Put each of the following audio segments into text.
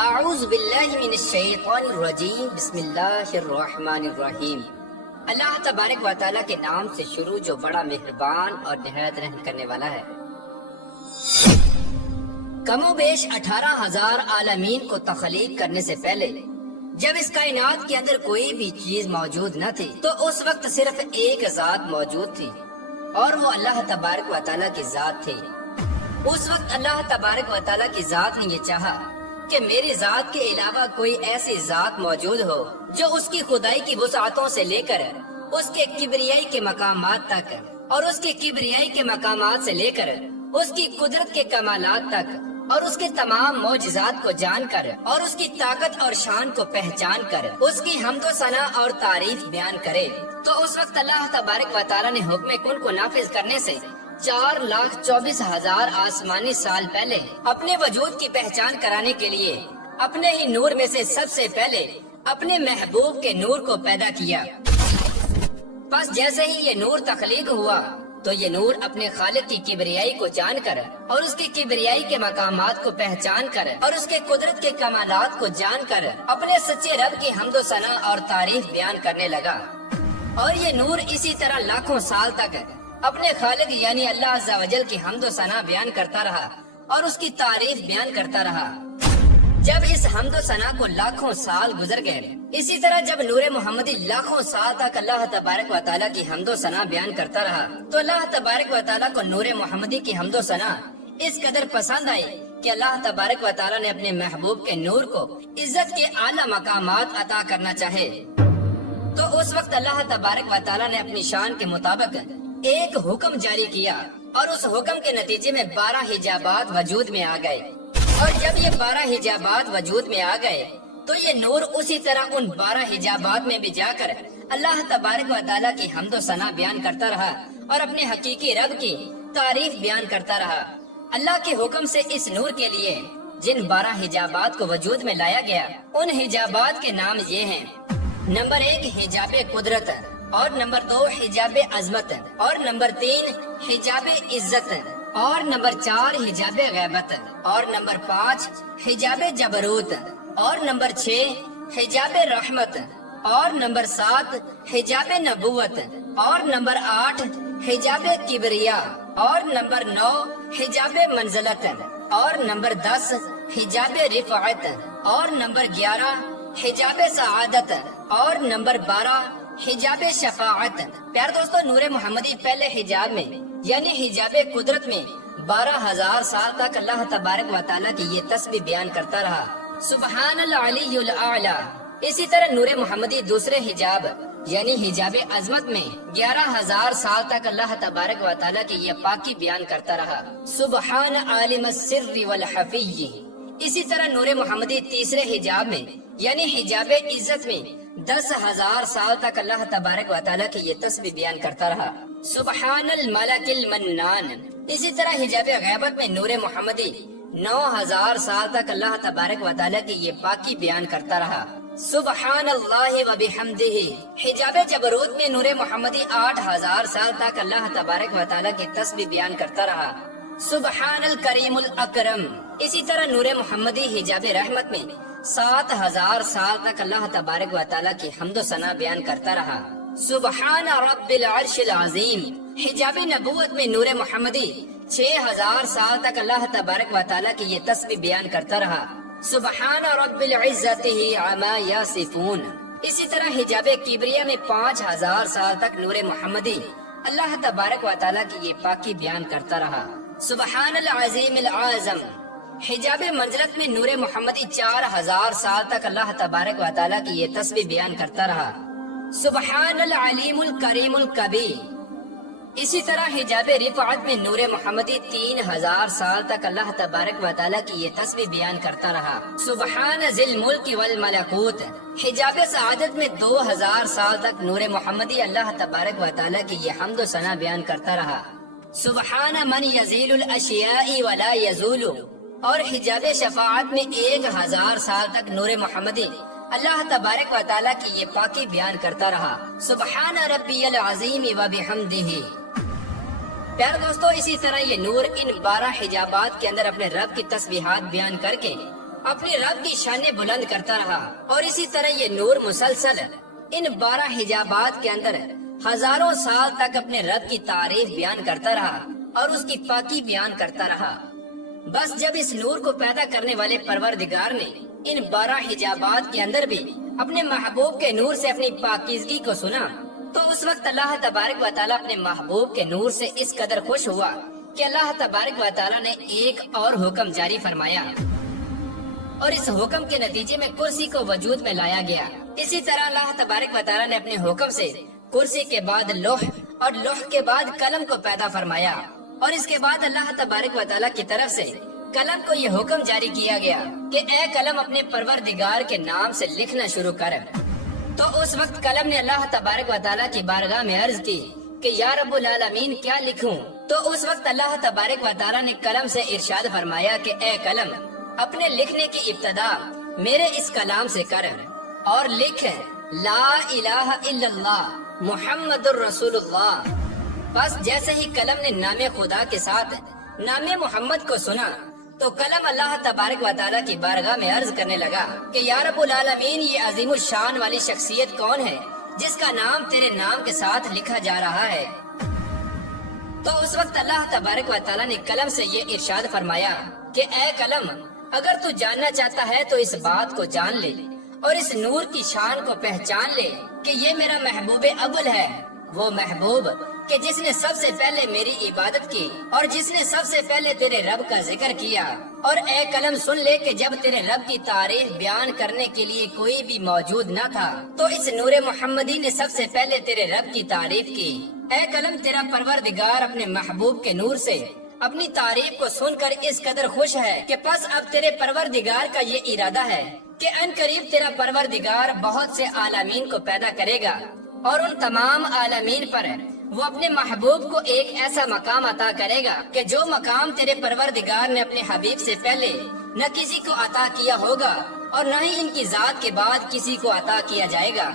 اعوذ باللہ من الشیطان الرجیم بسم اللہ الرحمن الرحیم۔ اللہ تبارک و تعالیٰ کے نام سے شروع جو بڑا مہربان اور نہایت رحم کرنے والا ہے۔ کم و بیش 18,000 عالمین کو تخلیق کرنے سے پہلے جب اس کائنات کے اندر کوئی بھی چیز موجود نہ تھی تو اس وقت صرف ایک ذات موجود تھی اور وہ اللہ تبارک و تعالیٰ کی ذات تھی۔ اس وقت اللہ تبارک و تعالیٰ کی ذات نے یہ چاہا کہ میری ذات کے علاوہ کوئی ایسی ذات موجود ہو جو اس کی خدائی کی وسعتوں سے لے کر اس کے کبریائی کے مقامات تک اور اس کے کبریائی کے مقامات سے لے کر اس کی قدرت کے کمالات تک اور اس کے تمام معجزات کو جان کر اور اس کی طاقت اور شان کو پہچان کر اس کی حمد و ثنا اور تعریف بیان کرے۔ تو اس وقت اللہ تبارک و تعالیٰ نے حکم کن کو نافذ کرنے سے 4,24,000 آسمانی سال پہلے اپنے وجود کی پہچان کرانے کے لیے اپنے ہی نور میں سے سب سے پہلے اپنے محبوب کے نور کو پیدا کیا۔ پس جیسے ہی یہ نور تخلیق ہوا تو یہ نور اپنے خالق کی کبریائی کو جان کر اور اس کی کبریائی کے مقامات کو پہچان کر اور اس کے قدرت کے کمالات کو جان کر اپنے سچے رب کی حمد و ثنا اور تعریف بیان کرنے لگا۔ اور یہ نور اسی طرح لاکھوں سال تک اپنے خالق یعنی اللہ عز و جل کی حمد و ثنا بیان کرتا رہا اور اس کی تعریف بیان کرتا رہا۔ جب اس حمد و ثنا کو لاکھوں سال گزر گئے، اسی طرح جب نور محمدی لاکھوں سال تک اللہ تبارک و تعالیٰ کی حمد و ثنا بیان کرتا رہا تو اللہ تبارک و تعالیٰ کو نور محمدی کی حمد و ثنا اس قدر پسند آئی کہ اللہ تبارک و تعالیٰ نے اپنے محبوب کے نور کو عزت کے اعلیٰ مقامات عطا کرنا چاہے تو اس وقت اللہ تبارک و تعالیٰ نے اپنی شان کے مطابق ایک حکم جاری کیا اور اس حکم کے نتیجے میں 12 حجابات وجود میں آ گئے۔ اور جب یہ 12 حجابات وجود میں آ گئے تو یہ نور اسی طرح ان 12 حجابات میں بھی جا کر اللہ تبارک و تعالیٰ کی حمد و ثنا بیان کرتا رہا اور اپنے حقیقی رب کی تعریف بیان کرتا رہا۔ اللہ کے حکم سے اس نور کے لیے جن 12 حجابات کو وجود میں لایا گیا ان حجابات کے نام یہ ہیں: نمبر 1 حجاب قدرت، اور نمبر 2 حجاب عظمت، اور نمبر 3 حجاب عزت، اور نمبر 4 حجاب غیبت، اور نمبر 5 حجاب جبروت، اور نمبر 6 حجاب رحمت، اور نمبر 7 حجاب نبوت، اور نمبر 8 حجاب کبریا، اور نمبر 9 حجاب منزلت، اور نمبر 10 حجاب رفعت، اور نمبر 11 حجاب سعادت، اور نمبر 12 حجاب شفاعت۔ پیار دوستو، نور محمدی پہلے حجاب میں یعنی حجاب قدرت میں 12,000 سال تک اللہ تبارک و تعالیٰ کی یہ تسبیح بیان کرتا رہا، سبحان العلی الاعلی۔ اسی طرح نور محمدی دوسرے حجاب یعنی حجاب عظمت میں 11,000 سال تک اللہ تبارک و تعالیٰ کی یہ پاکی بیان کرتا رہا، سبحان عالم السر والخفی۔ اسی طرح نور محمدی تیسرے حجاب میں یعنی حجاب عزت میں 10,000 سال تک اللہ تبارک و تعالیٰ کی یہ تسبیح بیان کرتا رہا، سبحان الملک المنان۔ اسی طرح حجاب غیبت میں نور محمدی 9,000 سال تک اللہ تبارک و تعالیٰ کی یہ پاکی بیان کرتا رہا، سبحان اللہ و بحمدہ۔ حجاب جبروت میں نور محمدی 8,000 سال تک اللہ تبارک و تعالیٰ کی تسبیح بیان کرتا رہا، سبحان الکریم الاکرم۔ اسی طرح نور محمدی حجاب رحمت میں 7,000 سال تک اللہ تبارک و تعالیٰ کی حمد و ثنا بیان کرتا رہا، سبحان رب العرش العظیم۔ حجاب نبوت میں نور محمدی 6,000 سال تک اللہ تبارک و تعالیٰ کی یہ تسبیح بیان کرتا رہا، سبحان رب العزت عما یصفون۔ اسی طرح حجاب کبریا میں 5,000 سال تک نور محمدی اللہ تبارک و تعالیٰ کی یہ پاکی بیان کرتا رہا، سبحان العظیم العظم۔ حجاب منزلت میں نور محمدی 4,000 سال تک اللہ تبارک و تعالیٰ کی یہ تسبیح بیان کرتا رہا، سبحان العلیم الکریم الکبیر۔ اسی طرح حجاب رفعت میں نور محمدی 3,000 سال تک اللہ تبارک و تعالیٰ کی یہ تسبیح بیان کرتا رہا، سبحان ذی الملک والملکوت۔ حجاب سعادت میں 2,000 سال تک نور محمدی اللہ تبارک و تعالیٰ کی یہ حمد و ثنا بیان کرتا رہا، سبحان من یزیل الاشیاء ولا یزول۔ اور حجاب شفاعت میں 1,000 سال تک نور محمدی اللہ تبارک و تعالیٰ کی یہ پاکی بیان کرتا رہا، سبحان ربی العظیم و بحمدہ۔ پیارے دوستو، اسی طرح یہ نور ان 12 حجابات کے اندر اپنے رب کی تسبیحات بیان کر کے اپنی رب کی شان بلند کرتا رہا، اور اسی طرح یہ نور مسلسل ان 12 حجابات کے اندر ہزاروں سال تک اپنے رب کی تعریف بیان کرتا رہا اور اس کی پاکی بیان کرتا رہا۔ بس جب اس نور کو پیدا کرنے والے پروردگار نے ان 12 حجابات کے اندر بھی اپنے محبوب کے نور سے اپنی پاکیزگی کو سنا، تو اس وقت اللہ تبارک و تعالیٰ اپنے محبوب کے نور سے اس قدر خوش ہوا کہ اللہ تبارک و تعالیٰ نے ایک اور حکم جاری فرمایا، اور اس حکم کے نتیجے میں کرسی کو وجود میں لایا گیا۔ اسی طرح اللہ تبارک و تعالیٰ نے اپنے حکم سے کرسی کے بعد لوح اور لوح کے بعد قلم کو پیدا فرمایا، اور اس کے بعد اللہ تبارک و تعالیٰ کی طرف سے قلم کو یہ حکم جاری کیا گیا کہ اے قلم اپنے پروردگار کے نام سے لکھنا شروع کر۔ تو اس وقت قلم نے اللہ تبارک و تعالیٰ کی بارگاہ میں عرض کی کہ یا رب العالمین کیا لکھوں؟ تو اس وقت اللہ تبارک و تعالیٰ نے قلم سے ارشاد فرمایا کہ اے قلم اپنے لکھنے کی ابتدا میرے اس کلام سے کر اور لکھ لا الہ الا اللہ محمد الرسول اللہ۔ بس جیسے ہی قلم نے نام خدا کے ساتھ نام محمد کو سنا تو قلم اللہ تبارک و تعالیٰ کی بارگاہ میں عرض کرنے لگا کہ یا رب العالمین یہ عظیم الشان والی شخصیت کون ہے جس کا نام تیرے نام کے ساتھ لکھا جا رہا ہے؟ تو اس وقت اللہ تبارک و تعالیٰ نے قلم سے یہ ارشاد فرمایا کہ اے قلم اگر تو جاننا چاہتا ہے تو اس بات کو جان لے اور اس نور کی شان کو پہچان لے کہ یہ میرا محبوب اول ہے، وہ محبوب کہ جس نے سب سے پہلے میری عبادت کی اور جس نے سب سے پہلے تیرے رب کا ذکر کیا۔ اور اے قلم سن لے کہ جب تیرے رب کی تعریف بیان کرنے کے لیے کوئی بھی موجود نہ تھا تو اس نور محمدی نے سب سے پہلے تیرے رب کی تعریف کی۔ اے قلم تیرا پروردگار اپنے محبوب کے نور سے اپنی تعریف کو سن کر اس قدر خوش ہے کہ پس اب تیرے پروردگار کا یہ ارادہ ہے کہ ان قریب تیرا پروردگار بہت سے عالمین کو پیدا کرے گا، اور ان تمام عالمین پر وہ اپنے محبوب کو ایک ایسا مقام عطا کرے گا کہ جو مقام تیرے پروردگار نے اپنے حبیب سے پہلے نہ کسی کو عطا کیا ہوگا اور نہ ہی ان کی ذات کے بعد کسی کو عطا کیا جائے گا۔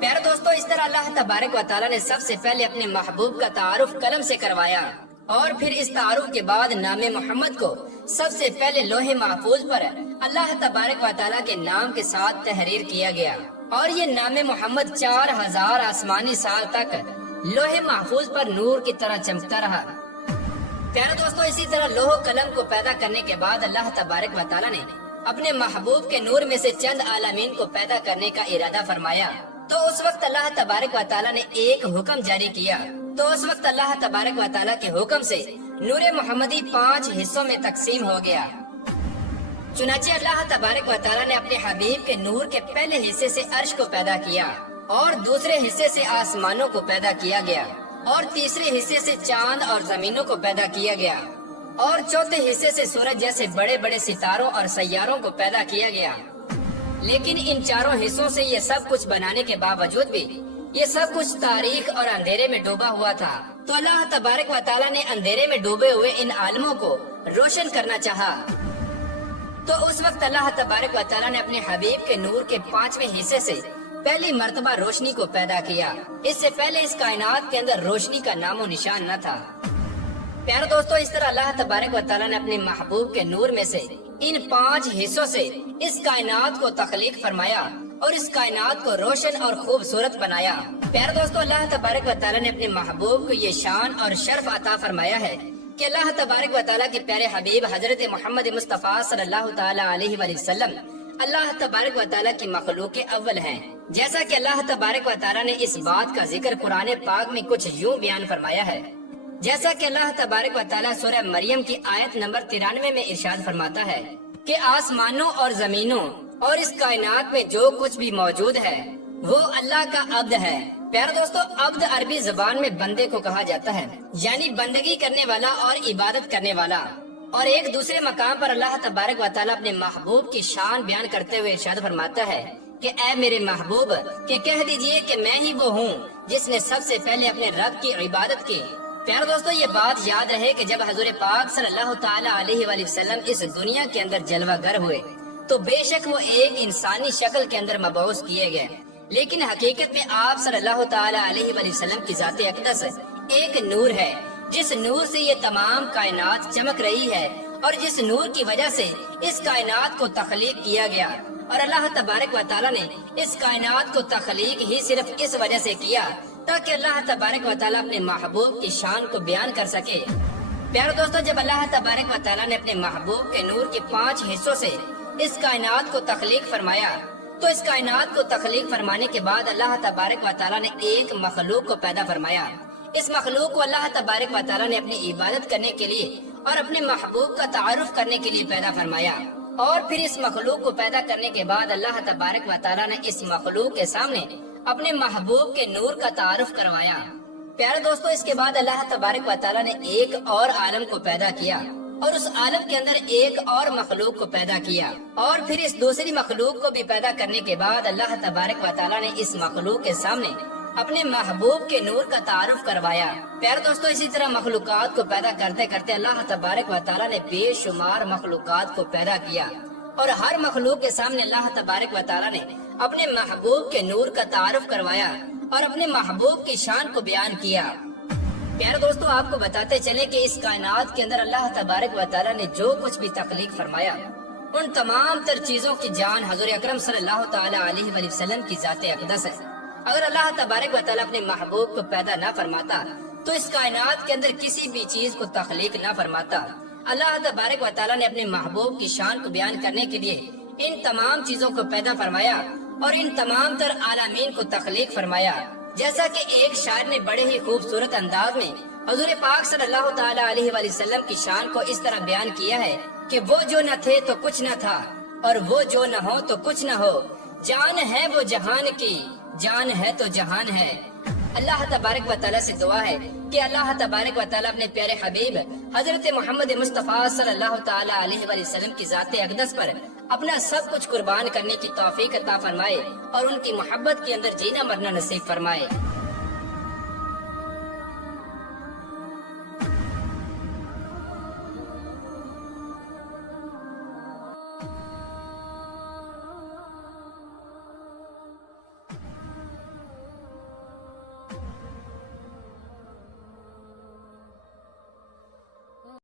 پیارے دوستو، اس طرح اللہ تبارک و تعالیٰ نے سب سے پہلے اپنے محبوب کا تعارف قلم سے کروایا، اور پھر اس تعارف کے بعد نام محمد کو سب سے پہلے لوح محفوظ پر اللہ تبارک و تعالیٰ کے نام کے ساتھ تحریر کیا گیا، اور یہ نام محمد 4000 آسمانی سال تک لوح محفوظ پر نور کی طرح چمکتا رہا۔ پیارے دوستو، اسی طرح لوح قلم کو پیدا کرنے کے بعد اللہ تبارک و تعالیٰ نے اپنے محبوب کے نور میں سے چند عالمین کو پیدا کرنے کا ارادہ فرمایا، تو اس وقت اللہ تبارک و تعالیٰ نے ایک حکم جاری کیا۔ تو اس وقت اللہ تبارک و تعالیٰ کے حکم سے نور محمدی 5 حصوں میں تقسیم ہو گیا۔ چنانچہ اللہ تبارک و تعالیٰ نے اپنے حبیب کے نور کے پہلے حصے سے عرش کو پیدا کیا، اور دوسرے حصے سے آسمانوں کو پیدا کیا گیا، اور تیسرے حصے سے چاند اور زمینوں کو پیدا کیا گیا، اور چوتھے حصے سے سورج جیسے بڑے بڑے ستاروں اور سیاروں کو پیدا کیا گیا۔ لیکن ان چاروں حصوں سے یہ سب کچھ بنانے کے باوجود بھی یہ سب کچھ تاریک اور اندھیرے میں ڈوبا ہوا تھا، تو اللہ تبارک و تعالیٰ نے اندھیرے میں ڈوبے ہوئے ان عالموں کو روشن کرنا چاہا۔ تو اس وقت اللہ تبارک و تعالیٰ نے اپنے حبیب کے نور کے 5ویں حصے سے پہلی مرتبہ روشنی کو پیدا کیا۔ اس سے پہلے اس کائنات کے اندر روشنی کا نام و نشان نہ تھا۔ پیارے دوستو، اس طرح اللہ تبارک و تعالیٰ نے اپنے محبوب کے نور میں سے ان 5 حصوں سے اس کائنات کو تخلیق فرمایا اور اس کائنات کو روشن اور خوبصورت بنایا۔ پیارے دوستو، اللہ تبارک و تعالیٰ نے اپنے محبوب کو یہ شان اور شرف عطا فرمایا ہے کہ اللہ تبارک و تعالیٰ کے پیارے حبیب حضرت محمد مصطفیٰ صلی اللہ تعالیٰ علیہ وآلہ وسلم اللہ تبارک و تعالیٰ کی مخلوق اول ہیں۔ جیسا کہ اللہ تبارک و تعالیٰ نے اس بات کا ذکر قرآن پاک میں کچھ یوں بیان فرمایا ہے، جیسا کہ اللہ تبارک و تعالیٰ سورہ مریم کی آیت نمبر 93 میں ارشاد فرماتا ہے کہ آسمانوں اور زمینوں اور اس کائنات میں جو کچھ بھی موجود ہے وہ اللہ کا عبد ہے۔ پیارے دوستو، عبد عربی زبان میں بندے کو کہا جاتا ہے، یعنی بندگی کرنے والا اور عبادت کرنے والا۔ اور ایک دوسرے مقام پر اللہ تبارک و تعالیٰ اپنے محبوب کی شان بیان کرتے ہوئے ارشاد فرماتا ہے کہ اے میرے محبوب کہ کہہ دیجئے کہ میں ہی وہ ہوں جس نے سب سے پہلے اپنے رب کی عبادت کی۔ پیارے دوستو، یہ بات یاد رہے کہ جب حضور پاک صلی اللہ تعالیٰ علیہ وآلہ وسلم اس دنیا کے اندر جلوہ گر ہوئے تو بے شک وہ ایک انسانی شکل کے اندر مبعوث کیے گئے، لیکن حقیقت میں آپ صلی اللہ تعالیٰ علیہ وآلہ وسلم کی ذات اقدس ایک نور ہے، جس نور سے یہ تمام کائنات چمک رہی ہے اور جس نور کی وجہ سے اس کائنات کو تخلیق کیا گیا، اور اللہ تبارک و تعالیٰ نے اس کائنات کو تخلیق ہی صرف اس وجہ سے کیا تاکہ اللہ تبارک و تعالیٰ اپنے محبوب کی شان کو بیان کر سکے۔ پیارے دوستو، جب اللہ تبارک و تعالیٰ نے اپنے محبوب کے نور کے 5 حصوں سے اس کائنات کو تخلیق فرمایا، تو اس کائنات کو تخلیق فرمانے کے بعد اللہ تبارک و تعالیٰ نے ایک مخلوق کو پیدا فرمایا۔ اس مخلوق کو اللہ تبارک و تعالیٰ نے اپنی عبادت کرنے کے لیے اور اپنے محبوب کا تعارف کرنے کے لیے پیدا فرمایا، اور پھر اس مخلوق کو پیدا کرنے کے بعد اللہ تبارک و تعالیٰ نے اس مخلوق کے سامنے اپنے محبوب کے نور کا تعارف کروایا۔ پیارے دوستو، اس کے بعد اللہ تبارک و تعالیٰ نے ایک اور عالم کو پیدا کیا، اور اس عالم کے اندر ایک اور مخلوق کو پیدا کیا، اور پھر اس دوسری مخلوق کو بھی پیدا کرنے کے بعد اللہ تبارک و تعالیٰ نے اس مخلوق کے سامنے اپنے محبوب کے نور کا تعارف کروایا۔ پیارے دوستو، اسی طرح مخلوقات کو پیدا کرتے کرتے اللہ تبارک و تعالیٰ نے بے شمار مخلوقات کو پیدا کیا، اور ہر مخلوق کے سامنے اللہ تبارک و تعالیٰ نے اپنے محبوب کے نور کا تعارف کروایا اور اپنے محبوب کی شان کو بیان کیا۔ پیارے دوستو، آپ کو بتاتے چلے کہ اس کائنات کے اندر اللہ تبارک و تعالیٰ نے جو کچھ بھی تخلیق فرمایا، ان تمام تر چیزوں کی جان حضور اکرم صلی اللہ تعالیٰ علیہ وآلہ وسلم کی ذات اقدس ہے۔ اگر اللہ تبارک و تعالیٰ اپنے محبوب کو پیدا نہ فرماتا تو اس کائنات کے اندر کسی بھی چیز کو تخلیق نہ فرماتا۔ اللہ تبارک و تعالیٰ نے اپنے محبوب کی شان کو بیان کرنے کے لیے ان تمام چیزوں کو پیدا فرمایا اور ان تمام تر عالمین کو تخلیق فرمایا۔ جیسا کہ ایک شاعر نے بڑے ہی خوبصورت انداز میں حضور پاک صلی اللہ تعالیٰ علیہ وآلہ وسلم کی شان کو اس طرح بیان کیا ہے کہ وہ جو نہ تھے تو کچھ نہ تھا، اور وہ جو نہ ہو تو کچھ نہ ہو، جان ہے وہ جہان کی، جان ہے تو جہان ہے۔ اللہ تبارک و تعالیٰ سے دعا ہے کہ اللہ تبارک و تعالیٰ اپنے پیارے حبیب حضرت محمد مصطفیٰ صلی اللہ تعالیٰ علیہ وآلہ وسلم کی ذات اقدس پر اپنا سب کچھ قربان کرنے کی توفیق عطا فرمائے اور ان کی محبت کے اندر جینا مرنا نصیب فرمائے۔